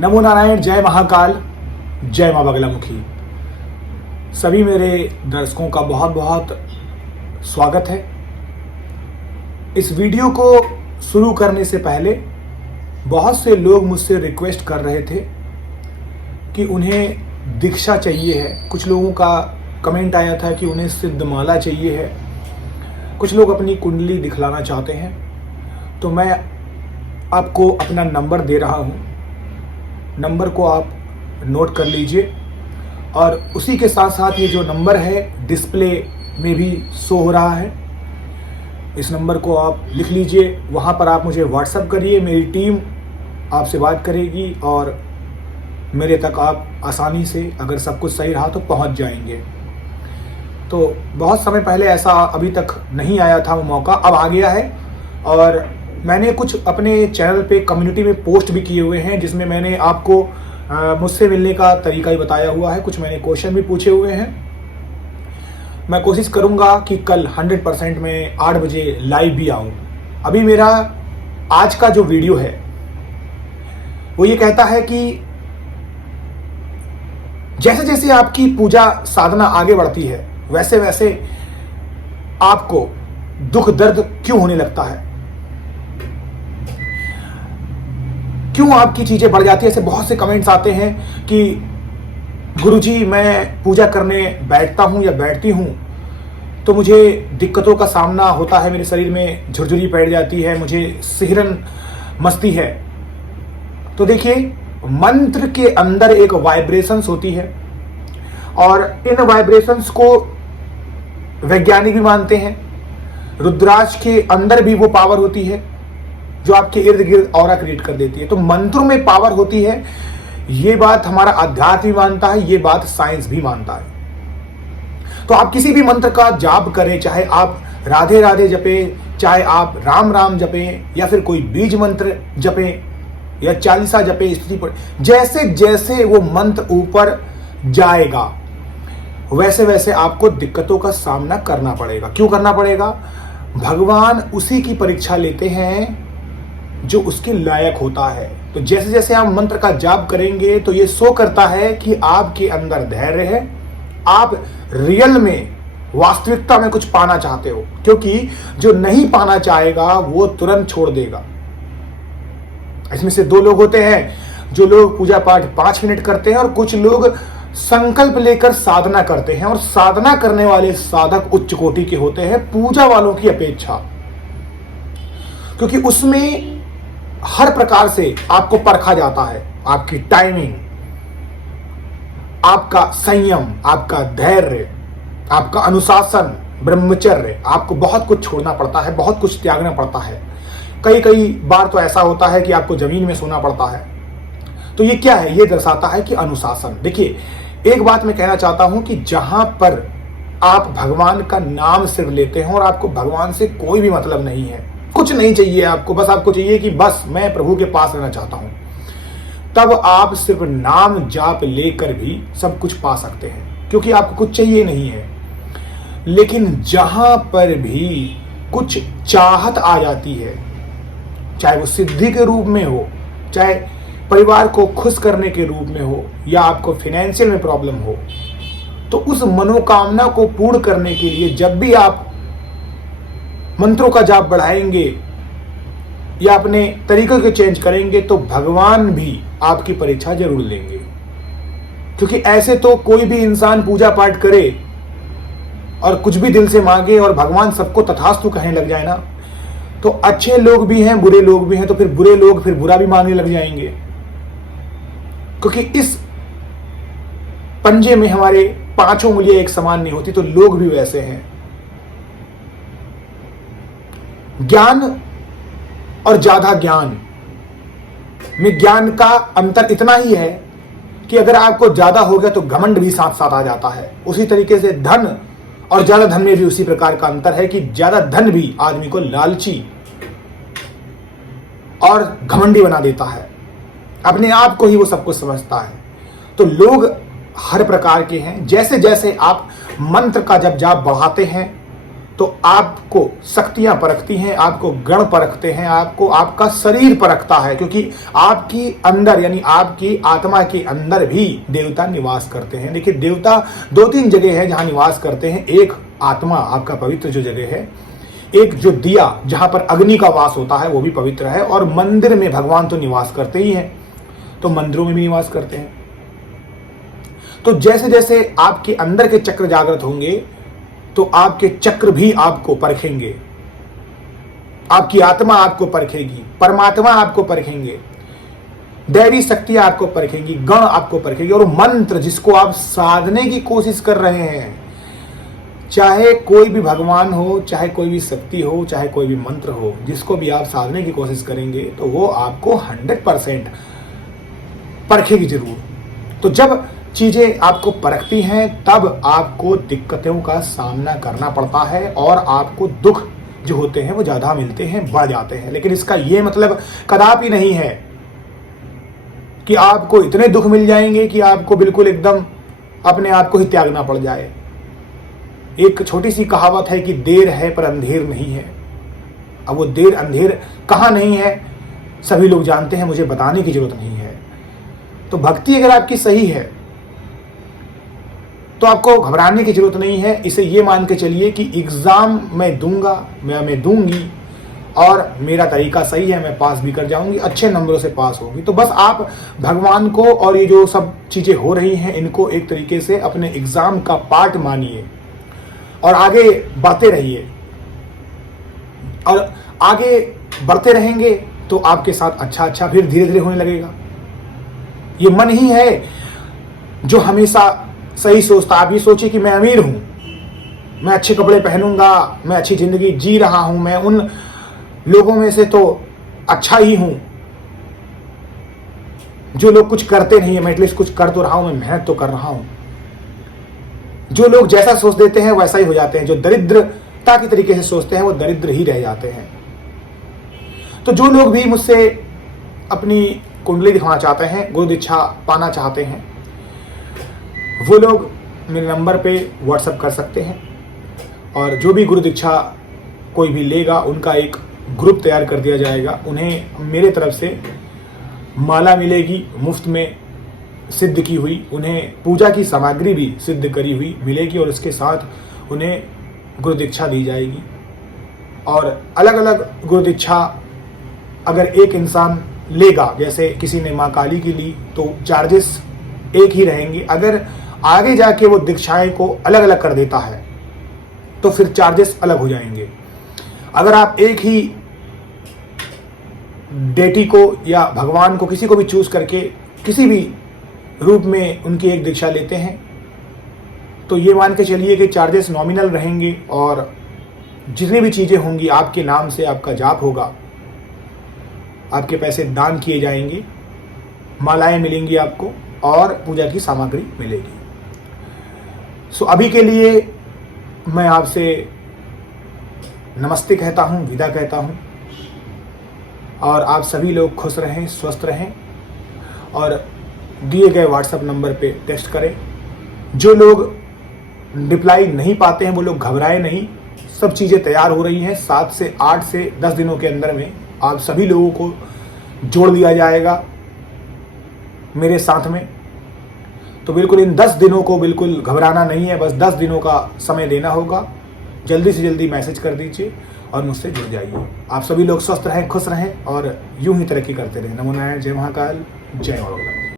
नमो नारायण, जय महाकाल, जय माँ बगलामुखी। सभी मेरे दर्शकों का बहुत बहुत स्वागत है। इस वीडियो को शुरू करने से पहले बहुत से लोग मुझसे रिक्वेस्ट कर रहे थे कि उन्हें दीक्षा चाहिए है। कुछ लोगों का कमेंट आया था कि उन्हें सिद्धमाला चाहिए है। कुछ लोग अपनी कुंडली दिखलाना चाहते हैं। तो मैं आपको अपना नंबर दे रहा हूँ, नंबर को आप नोट कर लीजिए। और उसी के साथ साथ ये जो नंबर है डिस्प्ले में भी शो हो रहा है, इस नंबर को आप लिख लीजिए। वहाँ पर आप मुझे व्हाट्सएप करिए, मेरी टीम आपसे बात करेगी और मेरे तक आप आसानी से, अगर सब कुछ सही रहा तो पहुँच जाएंगे। तो बहुत समय पहले ऐसा अभी तक नहीं आया था वो मौका, अब आ गया है। और मैंने कुछ अपने चैनल पे कम्युनिटी में पोस्ट भी किए हुए हैं जिसमें मैंने आपको मुझसे मिलने का तरीका ही बताया हुआ है। कुछ मैंने क्वेश्चन भी पूछे हुए हैं। मैं कोशिश करूंगा कि कल 100% में 8 बजे लाइव भी आऊं। अभी मेरा आज का जो वीडियो है वो ये कहता है कि जैसे जैसे आपकी पूजा साधना आगे बढ़ती है वैसे वैसे आपको दुख दर्द क्यों होने लगता है, क्यों आपकी चीजें बढ़ जाती है। ऐसे बहुत से कमेंट्स आते हैं कि गुरुजी मैं पूजा करने बैठता हूं या बैठती हूं तो मुझे दिक्कतों का सामना होता है, मेरे शरीर में झुरझुरी बैठ जाती है, मुझे सिहरन मचती है। तो देखिए, मंत्र के अंदर एक वाइब्रेशंस होती है और इन वाइब्रेशंस को वैज्ञानिक भी मानते हैं। रुद्राक्ष के अंदर भी वो पावर होती है जो आपके इर्द गिर्द ऑरा क्रिएट कर देती है। तो मंत्रों में पावर होती है, ये बात हमारा अध्यात्म भी मानता है, ये बात साइंस भी मानता है। तो आप किसी भी मंत्र का जाप करें, चाहे आप राधे राधे जपें, चाहे आप राम राम जपें या फिर कोई बीज मंत्र जपें या चालीसा जपें, स्तुति पढ़ें, जैसे जैसे वो मंत्र ऊपर जाएगा वैसे वैसे आपको दिक्कतों का सामना करना पड़ेगा। क्यों करना पड़ेगा? भगवान उसी की परीक्षा लेते हैं जो उसके लायक होता है। तो जैसे जैसे आप मंत्र का जाप करेंगे तो ये शो करता है कि आपके अंदर धैर्य है, आप रियल में वास्तविकता में कुछ पाना चाहते हो। क्योंकि जो नहीं पाना चाहेगा वो तुरंत छोड़ देगा। इसमें से दो लोग होते हैं, जो लोग पूजा पाठ 5 मिनट करते हैं और कुछ लोग संकल्प लेकर साधना करते हैं। और साधना करने वाले साधक उच्च कोटि के होते हैं पूजा वालों की अपेक्षा, क्योंकि उसमें हर प्रकार से आपको परखा जाता है। आपकी टाइमिंग, आपका संयम, आपका धैर्य, आपका अनुशासन, ब्रह्मचर्य, आपको बहुत कुछ छोड़ना पड़ता है, बहुत कुछ त्यागना पड़ता है। कई कई बार तो ऐसा होता है कि आपको जमीन में सोना पड़ता है। तो ये क्या है? ये दर्शाता है कि अनुशासन। देखिए, एक बात मैं कहना चाहता हूं कि जहां पर आप भगवान का नाम सिर्फ लेते हैं और आपको भगवान से कोई भी मतलब नहीं है, कुछ नहीं चाहिए आपको, बस आपको चाहिए कि बस मैं प्रभु के पास रहना चाहता हूं, तब आप सिर्फ नाम जाप लेकर भी सब कुछ पा सकते हैं, क्योंकि आपको कुछ चाहिए नहीं है। लेकिन जहां पर भी कुछ चाहत आ जाती है, चाहे वो सिद्धि के रूप में हो, चाहे परिवार को खुश करने के रूप में हो, या आपको फाइनेंशियल में प्रॉब्लम हो, तो उस मनोकामना को पूर्ण करने के लिए जब भी आप मंत्रों का जाप बढ़ाएंगे या अपने तरीकों को चेंज करेंगे तो भगवान भी आपकी परीक्षा जरूर लेंगे। क्योंकि ऐसे तो कोई भी इंसान पूजा पाठ करे और कुछ भी दिल से मांगे और भगवान सबको तथास्तु कहने लग जाए ना, तो अच्छे लोग भी हैं, बुरे लोग भी हैं, तो फिर बुरे लोग फिर बुरा भी मांगने लग जाएंगे। क्योंकि इस पंजे में हमारे 5 उंगलियां एक समान नहीं होती, तो लोग भी वैसे हैं। ज्ञान और ज्यादा ज्ञान में ज्ञान का अंतर इतना ही है कि अगर आपको ज्यादा हो गया तो घमंड भी साथ साथ आ जाता है। उसी तरीके से धन और ज्यादा धन में भी उसी प्रकार का अंतर है कि ज्यादा धन भी आदमी को लालची और घमंडी बना देता है, अपने आप को ही वो सब कुछ समझता है। तो लोग हर प्रकार के हैं। जैसे जैसे आप मंत्र का जब जाप बढ़ाते हैं तो आपको शक्तियां परखती हैं, आपको गण परखते हैं, आपको आपका शरीर परखता है, क्योंकि आपकी अंदर यानी आपकी आत्मा के अंदर भी देवता निवास करते हैं। देखिए, देवता 2-3 जगह है जहां निवास करते हैं। एक आत्मा आपका पवित्र जो जगह है, एक जो दिया जहां पर अग्नि का वास होता है वो भी पवित्र है, और मंदिर में भगवान तो निवास करते ही हैं, तो मंदिरों में भी निवास करते हैं। तो जैसे जैसे आपके अंदर के चक्र जागृत होंगे तो आपके चक्र भी आपको परखेंगे, आपकी आत्मा आपको परखेगी, परमात्मा आपको परखेंगे, दैवी शक्तियां आपको परखेंगी, गण आपको परखेगी। और मंत्र जिसको आप साधने की कोशिश कर रहे हैं, चाहे कोई भी भगवान हो, चाहे कोई भी शक्ति हो, चाहे कोई भी मंत्र हो, जिसको भी आप साधने की कोशिश करेंगे तो वो आपको 100% परखेगी जरूर। तो जब चीजें आपको परखती हैं तब आपको दिक्कतों का सामना करना पड़ता है, और आपको दुख जो होते हैं वो ज्यादा मिलते हैं, बढ़ जाते हैं। लेकिन इसका ये मतलब कदापि नहीं है कि आपको इतने दुख मिल जाएंगे कि आपको बिल्कुल एकदम अपने आप को ही त्यागना पड़ जाए। एक छोटी सी कहावत है कि देर है पर अंधेर नहीं है। अब वो देर अंधेर कहाँ नहीं है सभी लोग जानते हैं, मुझे बताने की जरूरत नहीं है। तो भक्ति अगर आपकी सही है तो आपको घबराने की जरूरत नहीं है। इसे ये मान के चलिए कि एग्जाम मैं दूंगा, मैं दूंगी, और मेरा तरीका सही है, मैं पास भी कर जाऊंगी, अच्छे नंबरों से पास होगी। तो बस आप भगवान को और ये जो सब चीजें हो रही हैं इनको एक तरीके से अपने एग्जाम का पार्ट मानिए और आगे बढ़ते रहिए। और आगे बढ़ते रहेंगे तो आपके साथ अच्छा फिर धीरे धीरे होने लगेगा। ये मन ही है जो हमेशा सही सोचता। आप ये सोचिए कि मैं अमीर हूं, मैं अच्छे कपड़े पहनूंगा, मैं अच्छी जिंदगी जी रहा हूं, मैं उन लोगों में से तो अच्छा ही हूं जो लोग कुछ करते नहीं है, मैं एटलीस्ट कुछ कर तो रहा हूं, मैं मेहनत तो कर रहा हूं। जो लोग जैसा सोच देते हैं वैसा ही हो जाते हैं, जो दरिद्रता की तरीके से सोचते हैं वो दरिद्र ही रह जाते हैं। तो जो लोग भी मुझसे अपनी कुंडली दिखाना चाहते हैं, गुरु दीक्षा पाना चाहते हैं, वो लोग मेरे नंबर पे व्हाट्सएप कर सकते हैं। और जो भी गुरु दीक्षा कोई भी लेगा उनका एक ग्रुप तैयार कर दिया जाएगा। उन्हें मेरे तरफ से माला मिलेगी मुफ्त में सिद्ध की हुई, उन्हें पूजा की सामग्री भी सिद्ध करी हुई मिलेगी, और इसके साथ उन्हें गुरु दीक्षा दी जाएगी। और अलग अलग गुरु दीक्षा अगर एक इंसान लेगा, जैसे किसी ने माँ काली की ली तो चार्जेस एक ही रहेंगे। अगर आगे जाके वो दीक्षाएं को अलग अलग कर देता है तो फिर चार्जेस अलग हो जाएंगे। अगर आप एक ही डेटी को या भगवान को किसी को भी चूज करके किसी भी रूप में उनकी एक दीक्षा लेते हैं तो ये मान के चलिए कि चार्जेस नॉमिनल रहेंगे, और जितनी भी चीज़ें होंगी आपके नाम से, आपका जाप होगा, आपके पैसे दान किए जाएंगे, मालाएं मिलेंगी आपको और पूजा की सामग्री मिलेगी। सो अभी के लिए मैं आपसे नमस्ते कहता हूँ, विदा कहता हूँ, और आप सभी लोग खुश रहें, स्वस्थ रहें, और दिए गए व्हाट्सएप नंबर पे टेक्स्ट करें। जो लोग रिप्लाई नहीं पाते हैं वो लोग घबराएं नहीं, सब चीज़ें तैयार हो रही हैं। 7 से 8 से 10 दिनों के अंदर में आप सभी लोगों को जोड़ दिया जाएगा मेरे साथ में। तो बिल्कुल इन 10 दिनों को बिल्कुल घबराना नहीं है, बस 10 दिनों का समय देना होगा। जल्दी से जल्दी मैसेज कर दीजिए और मुझसे जुड़ जाइए। आप सभी लोग स्वस्थ रहें, खुश रहें और यूं ही तरक्की करते रहें। नमो नारायण, जय महाकाल, जय बड़ौदा।